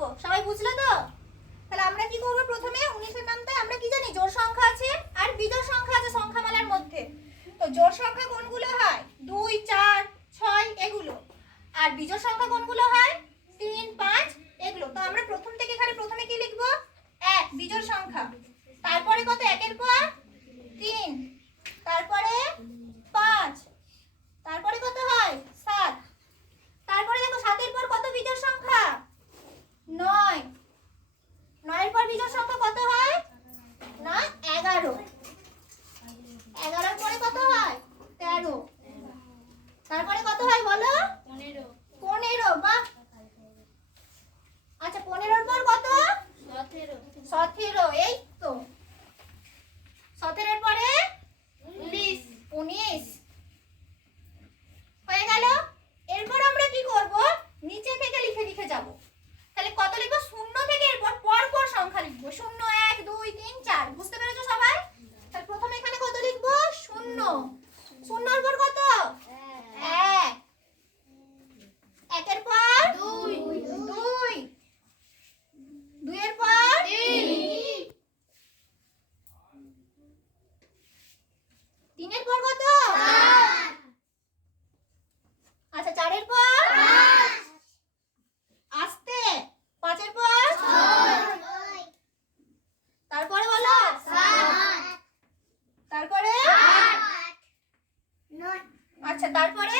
লিখবো। সবাই বুঝলো তো? তাহলে আমরা কি করবো? প্রথমে 19 এর নামটায় আমরা কি জানি? জোড় সংখ্যা আছে আর বিজোড় সংখ্যা আছে সংখ্যামালার মধ্যে। তো জোড় সংখ্যা কোনগুলো হয়? 2, 4, 6 এগুলো। আর বিজোড় সংখ্যা কোনগুলো হয়? 3, 5 এগুলো। তো আমরা প্রথম থেকে এখানে প্রথমে কি লিখবো? 1 বিজোড় সংখ্যা। তারপরে কত? 1 এর পর 3, তারপরে 5, তারপরে কত হয়? 7। তারপরে দেখো 7 এর পর কত বিজোড় সংখ্যা? 9। 9 এর পর বিজোড় সংখ্যা কত হয়? না 11। 11 এর পরে কত হয়? 13। তারপরে কত হয় বলো? 15 15। বাহ। আচ্ছা 15 এর পর কত? 17। এই তো 17 এর পরে 19 হয়ে গেল। এরপর আমরা কি করব? নিচে থেকে লিখে লিখে যাব। তাহলে কত লিখবো? 0 থেকে এরপর পরপর সংখ্যা লিখবো। 0, 1, 2, 3, 4। বুঝতে পেরেছো সবাই? তাহলে প্রথমে এখানে কত লিখবো? 0। 0 এর পর কত? 1। 1 এর পর 2। 2 এর পর 3। 3 এর পর কত? 4। আচ্ছা 4 এর পর 5। আস্তে 5 এর পর 6। তারপরে বলো 7। তারপরে 8, 9। আচ্ছা তারপরে